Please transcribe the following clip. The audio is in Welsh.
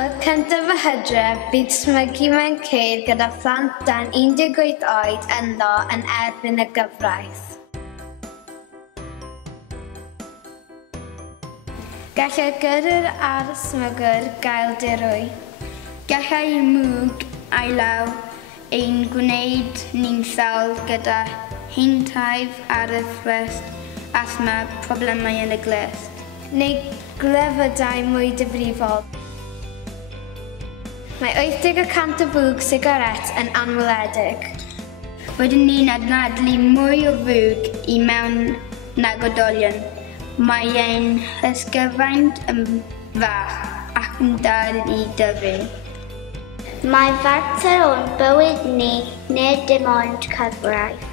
Oedd cyntaf y Hydref bydd Smygu mewn ceir gyda phlant dan 18 oed ynddo yn erbyn y gyfraith. Gallai gyrr ar smygwr gael dirwy. Gallai mwg a'i law ein gwneud ni'n sawl gyda heintaif ar y ffwrst asma problemau yn y glust. Neu glefydau mwy difrifol. Mae 80% o fwg sigaret yn anweledig. Rydyn ni'n adnabod mwy o fwg i mewn nag oedolion. Mae ein ysgyfaint yn fach ac yn dal i dyfu. Mae fater o'n bywyd ni, nid dim ond cyfraith.